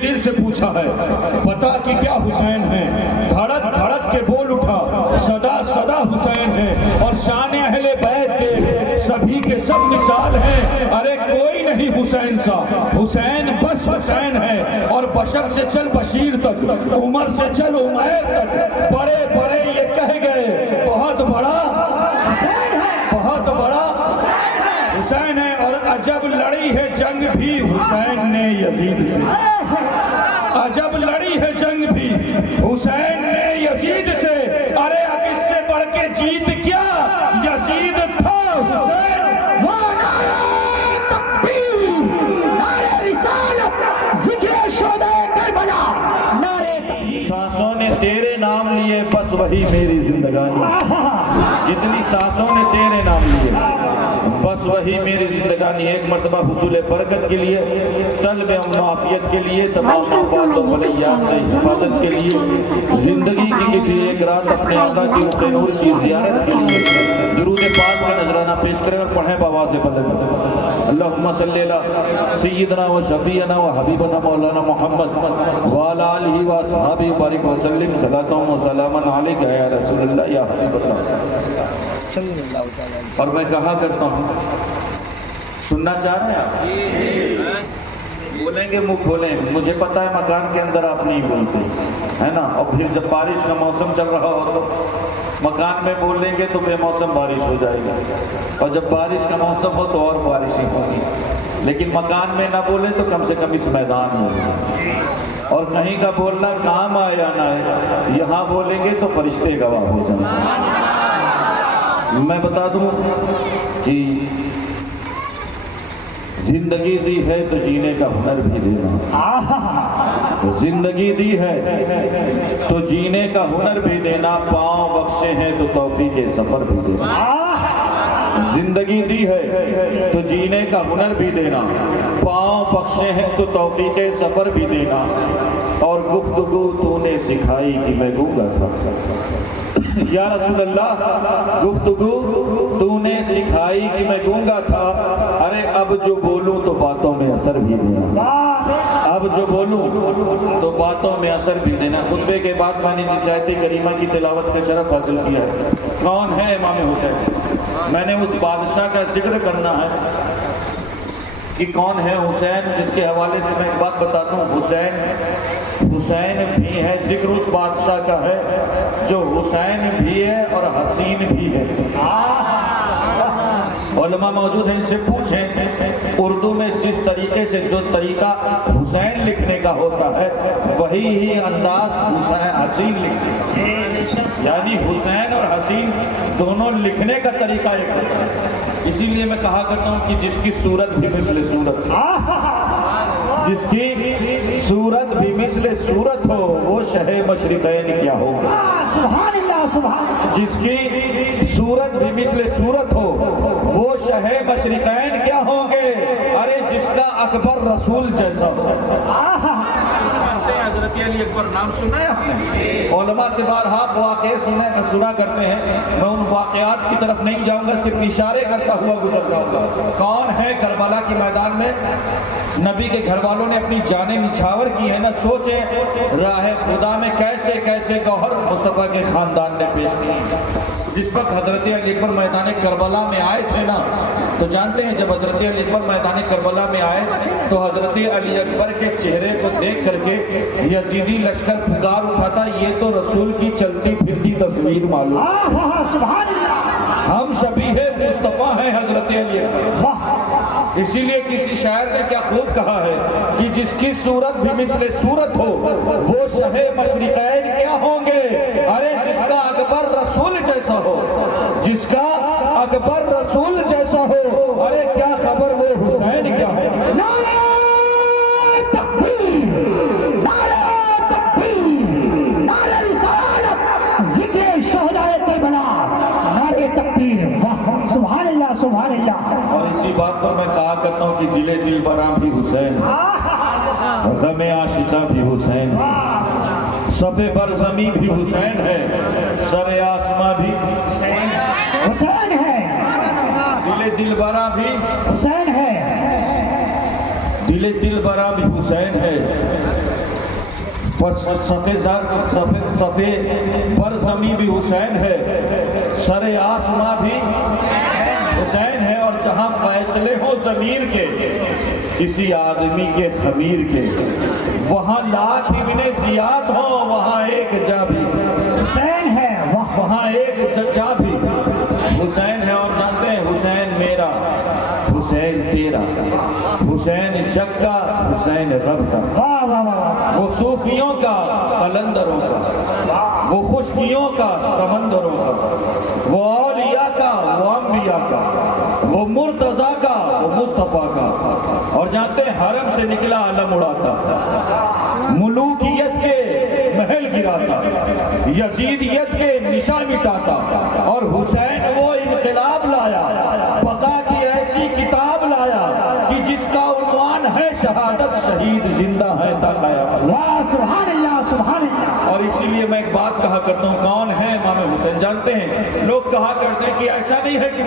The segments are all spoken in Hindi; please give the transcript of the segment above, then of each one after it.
दिल से पूछा है, पता कि क्या हुसैन है। धड़क धड़क के बोल उठा, सदा सदा हुसैन है। और शान अहले बैत के सभी के सब मिसाल हैं। अरे कोई नहीं हुसैन सा, हुसैन बस हुसैन है। और बशर से चल बशीर तक, उमर से चल उमैर तक, बड़े बड़े ये कह गए बहुत बड़ा हुसैन है, बहुत बड़ा हुसैन है। और अजब लड़ी है जंग भी हुसैन ने यजीद से, अजब लड़ी है जंग भी हुसैन ने यजीद से। अरे अब इससे बढ़ के जीत क्या, यजीद था हुसैन। वो नारे तकबीर, नारे रिसालत, ज़िक्र शोदे करबला, नारे सांसों ने तेरे नाम लिए बस वही मेरी जिंदगानी। जितनी सांसों ने तेरे नाम लिए बस वही मेरी जिंदगानी। एक मरतबा हुसूल बरकत के लिए, तलब माफियत के लिए, तमाम वलियात से हिफाजत के लिए, जिंदगी की किसी एक रात अपने आका की रुख़ नूर की ज़ियारत के लिए दुरूद पाक का नजराना पेश करें और पढ़ें बआवाज़ बुलंद। अल्लाहुम्मा सल्ली अला सय्यिदना व शफ़ीअना व हबीबना मौलाना मुहम्मद व अला आलिहि व अस्हाबिहि बारिक व सल्लिम सलातन व सलामन अलैका या रसूलल्लाह या हबीबल्लाह। और मैं कहा करता हूँ, सुनना चाह रहे हैं आप? बोलेंगे मुंह खोलें, मुझे पता है मकान के अंदर आप नहीं बोलते है ना। और फिर जब बारिश का मौसम चल रहा हो तो मकान में बोलेंगे तो बेमौसम बारिश हो जाएगी, और जब बारिश का मौसम हो तो और बारिश ही होगी। लेकिन मकान में ना बोले तो कम से कम इस मैदान में। और कहीं का बोलना काम आया ना है, यहाँ बोलेंगे तो फरिश्ते गवाह हो जाएंगे। मैं बता दूं कि जिंदगी दी है तो जीने का हुनर भी देना, जिंदगी दी है तो जीने का हुनर भी देना, पाँव बख्शे हैं तो तौफीक के सफर भी देना। जिंदगी दी है तो जीने का हुनर भी देना, पाँव बख्शे हैं तो तौफीक के सफर भी देना। और गुफ्तगू तूने सिखाई कि मैं गूंगा था या रसूल अल्लाह, गुफ्तगू तूने सिखाई कि मैं गूंगा था। अरे अब जो बोलूं तो बातों में असर भी देना, अब जो बोलूं तो बातों में असर भी देना। खुतबे के बाद मैंने जिस आयत करीमा की तिलावत का शरफ हासिल किया है, कौन है इमाम हुसैन। मैंने उस बादशाह का जिक्र करना है कि कौन है हुसैन, जिसके हवाले से मैं एक बात बताता हूँ। हुसैन भी है, जिक्र उस बादशाह का है जो हुसैन भी है और हसीन भी है। उलमा मौजूद हैं, इनसे पूछें उर्दू में जिस तरीके से जो तरीका हुसैन लिखने का होता है वही ही अंदाज हुसैन हसीन लिखते हैं। यानी हुसैन और हसीन दोनों लिखने का तरीका एक होता है। इसीलिए मैं कहा करता हूँ कि जिसकी सूरत भी मिसले सूरत, जिसकी सूरत भी मिसले सूरत हो वो शहे मशरिकैन क्या होगा। सुभान अल्लाह, सुभान। जिसकी सूरत भी मिसले सूरत हो वो शहे मशरिकैन क्या होंगे। अरे जिसका अकबर रसूल जैसा हो। हज़रत अली अकबर नाम सुना है आपने? उलमा से बारहा वाक़े सुना करते हैं। मैं उन वाक़यात की तरफ नहीं जाऊंगा, सिर्फ इशारे करता हुआ गुजर जाऊंगा। कौन है करबला के मैदान में नबी के घर वालों ने अपनी जाने निछावर की है ना। सोचे राह खुदा में कैसे कैसे गौहर मुस्तफ़ा के खानदान ने पेश की। जिस वक्त हज़रत अली अकबर मैदान करबला में आए थे ना, तो जानते हैं जब हज़रत अली अकबर मैदान करबला में आए तो हज़रत अली अकबर के चेहरे को देख करके यजीदी लश्कर पुकार उठा था, ये तो रसूल की चलती फिरती तस्वीर मालूम। हम शबीहे मुस्तफ़ा हैं हज़रत अली अकबर। इसीलिए किसी शायर ने क्या खूब कहा है कि जिसकी सूरत भी मिसले सूरत हो वो शहे मशरिकैन क्या होंगे। अरे जिसका अकबर रसूल जैसा हो, जिसका अकबर रसूल जैसा हो, अरे क्या खबर वो हुसैन क्या है। नारे तकबीर, नारे तकबीर, नारे रिसालत, ज़िक्र शोहदाए करबला, नारे तकबीर। वाह, सुभान अल्लाह, सुभान अल्लाह। और इसी बात पर मैं कहा करता हूँ कि दिले दिल बरा भी हुसैन, गमे आशिका भी हुसैन, सफ़े बरज़मी भी हुसैन है, सरे आसमां भी हुसैन है, दिले दिल बरा भी हुसैन है, दिले दिल बरा भी हुसैन है। सफ़े पर ज़मीं भी हुसैन है, सरे आसमां भी हुसैन है, और जहां फैसले हो ज़मीर के किसी आदमी के खमीर के, वहां लाख इब्ने ज़ियाद हो, वहां एक जा भी हुसैन है, वहां एक जा भी हुसैन है। और जानते हैं हुसैन मेरा, हुसैन तेरा, हुसैन जग का, हुसैन रब का, वाह वाह वाह, वो सूफियों का, कलंदरों का, वो खुशकियों का, समंदरों का, वो औलिया का, वो अंबिया का, वो मुर्तजा का, वो मुस्तफा का। और जानते हैं हरम से निकला आलम उड़ाता, मुलूकियत के महल गिराता, यजीदियत के निशा मिटाता, और हुसैन वो इनकलाब लाया, बका की ऐसी किताब लाया कि जिसका उन्वान है शहादत, शहीद जिंदा है ताक़यामत। वाह सुभान अल्लाह सुभान अल्लाह। और इसीलिए मैं एक बात कहा करता हूँ, कौन है इमाम हुसैन? जानते हैं लोग कहा करते हैं कि ऐसा नहीं है कि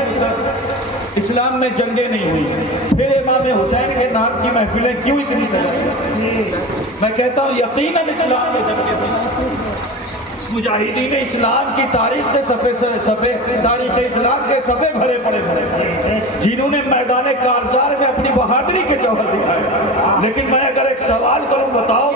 इस्लाम में जंगें नहीं हुई, फिर इमाम हुसैन के नाम की महफिलें क्यों इतनी सजाई? मैं कहता हूँ यकीनन इस्लाम में जंगें हुई। मुजाहिदीन इस्लाम की तारीख से सफ़े तारीख इस्लाम के सफ़े भरे पड़े पड़े, जिन्होंने मैदान कारजार में अपनी बहादुरी के जौहर दिखाए। लेकिन मैं अगर एक सवाल करूं, बताओ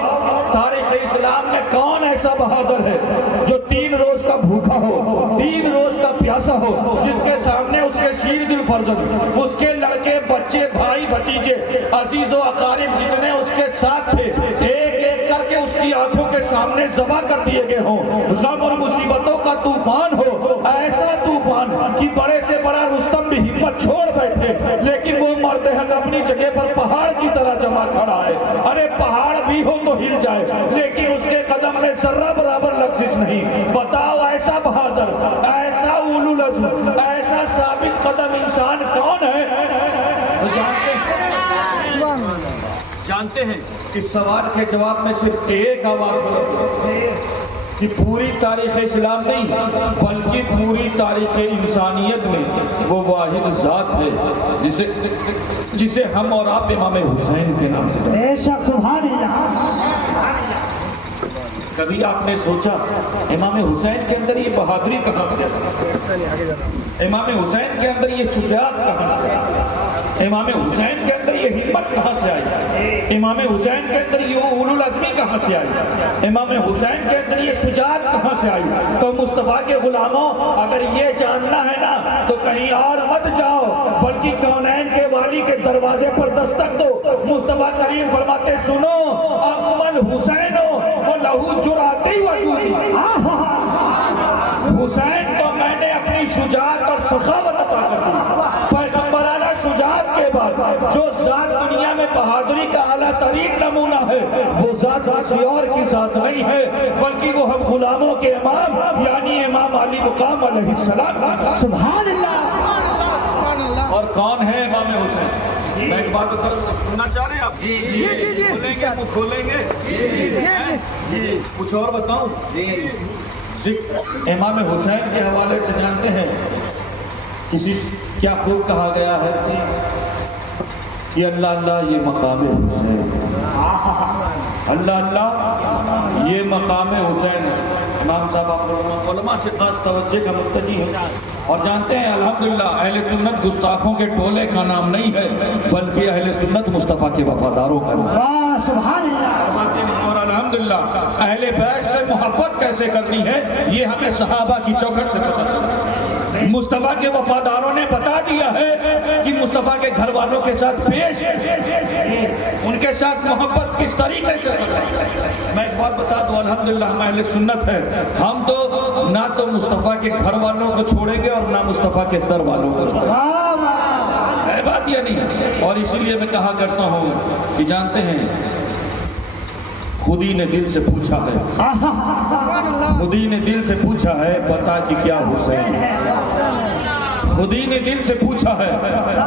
तारीख इस्लाम में कौन ऐसा बहादुर है जो 3 रोज का भूखा हो, 3 रोज का प्यासा हो, जिसके सामने उसके शीर दिल फर्जंद, उसके लड़के बच्चे भाई भतीजे अजीजो अकारिब जितने उसके साथ थे, एक एक करके उसकी आंखों के सामने ज़बा कर दिए गए हों। गम और मुसीबतों का तूफान हो, ऐसा तूफान कि बड़े से बड़ा रुस्तम भी हिम्मत छोड़ बैठे, लेकिन वो मर्द हक अपनी जगह पर पहाड़ की तरह जमा खड़ा है। अरे पहाड़ भी हो तो हिल जाए, लेकिन उसके कदम में जर्रा बराबर लग्जिश नहीं। बताओ ऐसा बहादुर, ऐसा उलुल अज़्म, ऐसा साबित कदम इंसान कौन है? तो जानते हैं इस सवाल के जवाब में सिर्फ एक आवाज कि पूरी तारीख़ इस्लाम नहीं बल्कि पूरी तारीख़ इंसानियत में वो वाहिद ज़ात है जिसे हम और आप इमाम हुसैन के नाम से जानते हैं। बेशक सुभान अल्लाह। कभी आपने सोचा इमाम हुसैन के अंदर ये बहादुरी कहाँ से आई? इमाम हुसैन के अंदर ये शुजाअत कहाँ से आई? इमाम हुसैन के अंदर ये हिम्मत कहाँ से आई? इमाम हुसैन के अंदर ये उलुल अज़्मी कहाँ से आई? इमाम हुसैन के अंदर ये शुजाअत कहाँ से आई? तो मुस्तफ़ा के गुलामों, अगर ये जानना है ना तो कहीं और मत जाओ, बल्कि कौनैन के वाली के दरवाजे पर दस्तक दो। मुस्तफ़ा करीम फरमाते, सुनो अमल हुसैन वो लहू जुराती वजूदी, हुसैन को मैंने अपनी शुजाअत और सखावत अता कर दी। पैगंबराना शुजाअत के बाद जो जात दुनिया में बहादुरी का आला तरीन नमूना है, वो जात किसी और की जात नहीं है, बल्कि वो हम गुलामों के इमाम यानी इमाम अली मुकाम अलैहिस्सलाम। सुभान अल्लाह सुभान अल्लाह सुभान अल्लाह। और कौन है इमाम हुसैन? मैं एक बात सुनना चाह रहे हैं आप? जी खोलेंगे, मुँह खोलेंगे? जी कुछ और बताऊं? इमाम हुसैन के हवाले से जानते हैं किसी क्या खूब कहा गया है कि अल्लाह अल्लाह ये मकाम हुसैन, अल्लाह अल्लाह ये मकाम हुसैन। इमाम साहब आप उलमा से खास तवज्जो का मुक्तदी है। और जानते हैं अल्हम्दुलिल्लाह अहले सुन्नत गुस्ताखों के टोले का नाम नहीं है, बल्कि अहले सुन्नत मुस्तफ़ा के वफादारों का नाम। वाह सुभान अल्लाह। और अल्हम्दुलिल्लाह अहले बैत से मोहब्बत कैसे करनी है ये हमें सहाबा की चौखट से पता चला। मुस्तफ़ा के वफादारों ने बता दिया है कि मुस्तफ़ा के घर वालों के साथ पेश उनके साथ मोहब्बत किस तरीके से करना। मैं एक बात बता दूं, अल्हम्दुलिल्लाह हम अहले सुन्नत है, हम तो ना तो मुस्तफ़ा के घर वालों को छोड़ेंगे और ना मुस्तफ़ा के दर वालों को छोड़ेंगे। है बात या नहीं? और इसीलिए मैं कहा करता हूँ कि जानते हैं खुदी ने दिल से पूछा है, खुदी ने दिल से पूछा है बता कि क्या हुसैन है। खुदी ने दिल से पूछा है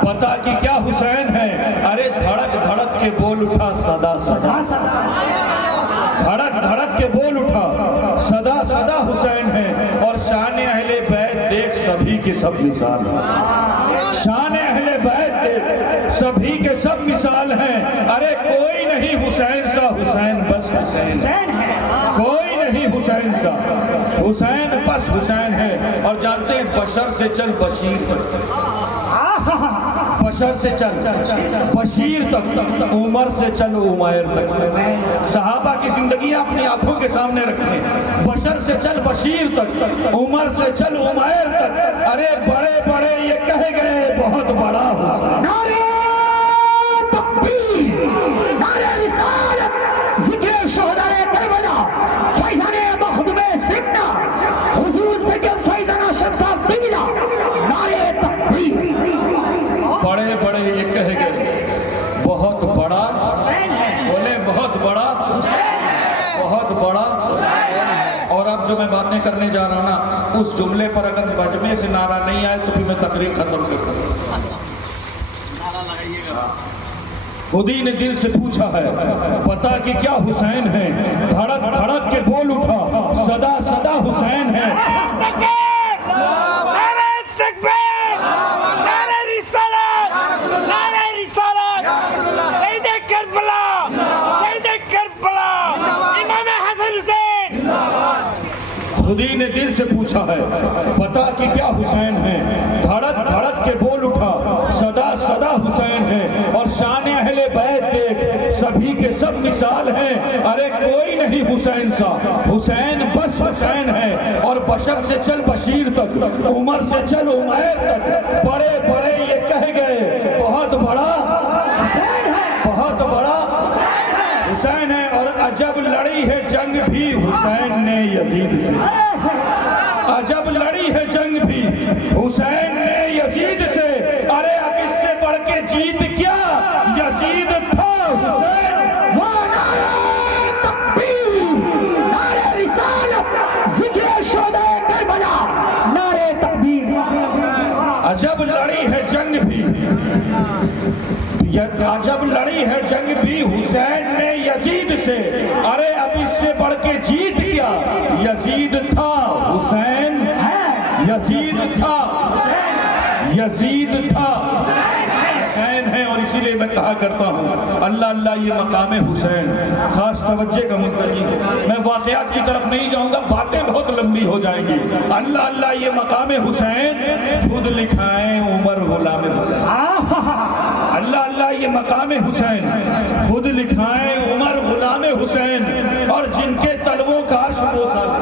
बता कि क्या हुसैन है। अरे धड़क धड़क के बोल उठा सदा सदा, धड़क धड़क के बोल उठा सदा सदा हुसैन है। और शान अहले बैत देख सभी के सब मिसाल है, शान अहले बैत देख सभी के सब मिसाल हैं। अरे कोई नहीं हुसैन सा, हुसैन बस बस हुसैन, हुसैन है। कोई नहीं हुसैन सा, हुसैन बस हुसैन है। और जानते हैं बशर से चल बशीर तक, बशर से चल बशीर तक, उमर से चल उमैर तक। सहाबा की जिंदगी अपनी आंखों के सामने रखें। बशर से चल बशीर तक, उमर से चल उमैर तक। अरे बड़े बड़े ये कह गए बहुत बड़ा हुसैन। नारे तकबीर, नारे रिसालत, जिक्र शोहदाए करबला, फैज़ाने मखदूमे सिन्ना, हुजूर से जब फैज़ाना शब्दा बिगड़ा, नारे तकबीर। बड़े बड़े ये कह गए बहुत बड़ा हुसैन है, बोले बहुत बड़ा, बहुत बड़ा। और अब जो मैं बातें करने जा रहा हूं ना, उस जुमले पर अगर मजमे से नारा नहीं आए तो फिर मैं तकरीर खत्म कर दूं। खुदी ने दिल से पूछा है पता कि क्या हुसैन है, धड़क धड़क के बोल उठा सदा सदा हुसैन है। खुदी ने दिल से पूछा है पता कि क्या हुसैन है, धड़क धड़क के बोल उठा सदा सदा हुसैन है। और शान अहले बैत देख सभी के सब मिसाल हैं। अरे कोई नहीं हुसैन सा, हुसैन बस हुसैन है। और बशर से चल बशीर तक, उमर से चल उमैर तक। बड़े बड़े ये कह गए बहुत बड़ा हुसैन है, बहुत बड़ा हुसैन है। और अजब लड़ी है जंग भी हुसैन ने यजीद से, अजब लड़ी है जंग भी हुसैन ने यजीद से। अरे अब इससे बढ़ के जीत क्या, यजीद था हुसैन। वो नारे तकबीर, नारे रिसालत, जिक्र शोहदाए करबला, नारे तकबीर। अजब लड़ी है जंग भी, अजब लड़ी है जंग भी हुसैन ने यजीद से। अरे अब इससे बढ़ के जीत क्या, यजीद था हुसैन, यजीद था, यजीद था, हुसैन है। और इसीलिए मैं कहा करता हूँ अल्लाह अल्लाह ये मकाम हुसैन खास तवज्जे का मुंतजी है। मैं वाक़यात की तरफ नहीं जाऊंगा, बातें बहुत लंबी हो जाएंगी। अल्लाह अल्लाह ये मकाम हुसैन खुद लिखाएं उमर गुलाम हुसैन। अल्लाह अल्लाह ये मकाम हुसैन खुद लिखाएं उमर गुलाम हुसैन। और जिनके तलवों का अर्श बोसा ले,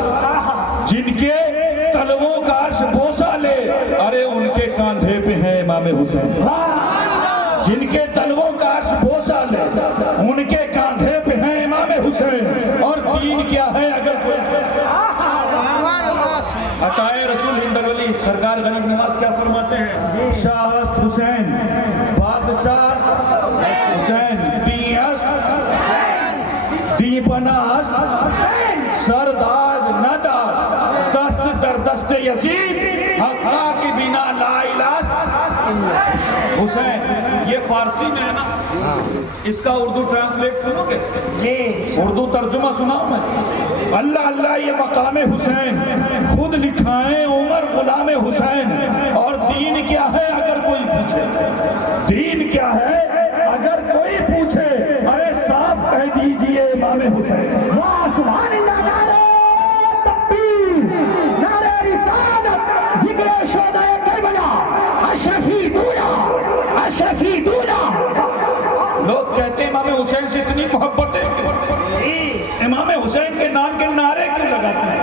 जिनके तलवों का अर्श बोसा ले, अरे उनके कांधे पे है इमाम हुसैन। जिनके तलवों का अर्श बोसा ले, उनके कांधे पे है इमाम हुसैन। और दीन क्या है अगर कोई अताए रसूल हिंदवली सरकार गरीब नवाज क्या फरमाते हैं, शाहस्त हुसैन, बादशाह हुसैन, दीपनास सरदार नदार, दस्त दर दस्त यजीद, हक्का के बिना ला इलाज हुसैन। ये फारसी में है ना, इसका उर्दू ट्रांसलेट सुनोगे, उर्दू तर्जुमा सुनाओ मैं। अल्लाह अल्लाह ये मकाम हुसैन खुद लिखाएं उमर गुलाम हुसैन। और दीन क्या है अगर कोई पूछे, दीन क्या है अगर कोई पूछे, अरे साफ कह दीजिए इमाम हुसैन। वाह सुभान अल्लाह, नारे तकबीर, नारे रिसालत, जिक्र शोहदाए करबला, अशरफी दूल्हा, अशरफी दूल्हा। लोग कहते हैं इमाम हुसैन से इतनी मोहब्बत है, इमाम हुसैन के नाम के नारे क्यों लगाते हैं,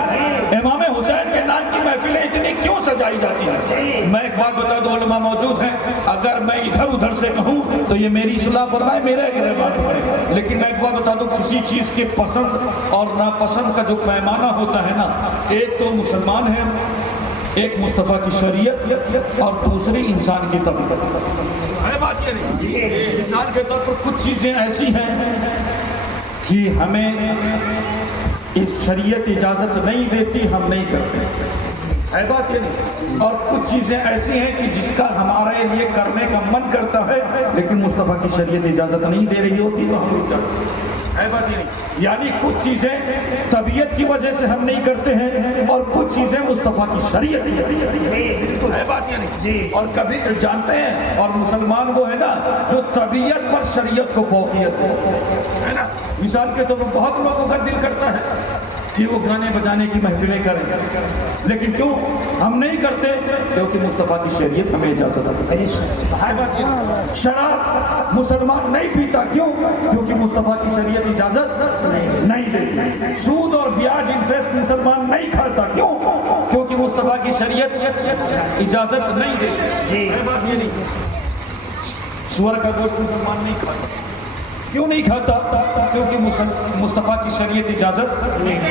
इमाम हुसैन के नाम की महफिलें इतनी क्यों सजाई जाती हैं। मैं एक बात बता दूं, उलमा मौजूद हैं, अगर मैं इधर उधर से कहूं तो ये मेरी इस्लाह फरमाए, मेरे गिरबान पड़े। लेकिन मैं एक बात बता दूं, किसी चीज के पसंद और नापसंद का जो पैमाना होता है ना, एक तो मुसलमान है, एक मुस्तफ़ा की शरीयत और दूसरी इंसान की तबीयत है। बात ये नहीं, इंसान के तौर पर कुछ चीजें ऐसी हैं कि हमें इस शरीयत इजाजत नहीं देती, हम नहीं करते, है बात ये नहीं। और कुछ चीजें ऐसी हैं कि जिसका हमारे लिए करने का मन करता है लेकिन मुस्तफ़ा की शरीयत इजाजत नहीं दे रही होती तो हम नहीं करते, है बात ये नहीं। यानी कुछ चीजें तबीयत की वजह से हम नहीं करते हैं और कुछ चीजें मुस्तफ़ा की शरीयत है, बात ये नहीं। और कभी जानते हैं, और मुसलमान वो है ना जो तबीयत पर शरीयत को फौकियत है ना, मिसाल के तौर पर बहुत लोगों का दिल करता है कि वो गाने बजाने की महफिलें करें, लेकिन क्यों हम नहीं करते? क्योंकि मुस्तफ़ा की शरीयत हमें इजाजत है। शराब मुसलमान नहीं पीता, क्यों? क्योंकि मुस्तफ़ा की शरीयत इजाजत नहीं देती। सूद और ब्याज इंटरेस्ट मुसलमान नहीं खाता, क्यों? क्योंकि मुस्तफ़ा की शरीयत इजाजत नहीं देती। बात ये नहीं, सुअर का गोश्त मुसलमान नहीं खाता, क्यों नहीं खाता? क्योंकि मुस्तफ़ा की शरीयत इजाजत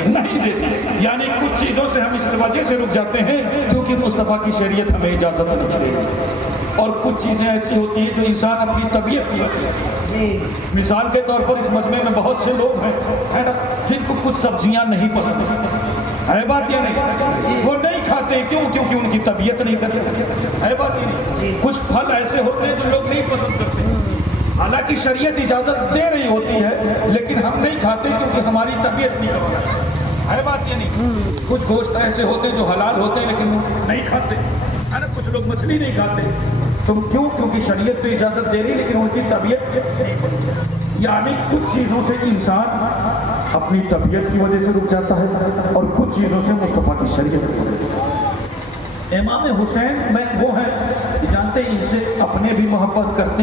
नहीं देती। यानी कुछ चीज़ों से हम इस वजह से रुक जाते हैं क्योंकि मुस्तफ़ा की शरीयत हमें इजाजत नहीं देती। और कुछ चीज़ें ऐसी होती हैं जो इंसान अपनी तबीयत की वजह से, मिसाल के तौर पर इस मजमे में बहुत से लोग हैं, है ना, जिनको कुछ सब्जियां नहीं पसंद है बात या नहीं? वो नहीं खाते, क्यों? क्योंकि उनकी तबीयत नहीं करती, है बात या नहीं? कुछ फल ऐसे होते हैं जो लोग नहीं पसंद करते, हालांकि शरीयत इजाजत दे रही होती है, लेकिन हम नहीं खाते क्योंकि हमारी तबीयत नहीं करती, है बात ये नहीं? कुछ गोश्त ऐसे होते हैं जो हलाल होते हैं लेकिन नहीं खाते, है ना? कुछ लोग मछली नहीं खाते, तो क्यों? क्योंकि शरीयत तो इजाजत दे रही लेकिन उनकी तबीयत नहीं करती। यानी कुछ चीज़ों से इंसान अपनी तबीयत की वजह से रुक जाता है और कुछ चीज़ों से मुस्तफ़ा की शरीयत की वजह से। इमाम हुसैन में वो है, जानते हैं, इनसे अपने भी मोहब्बत करते हैं।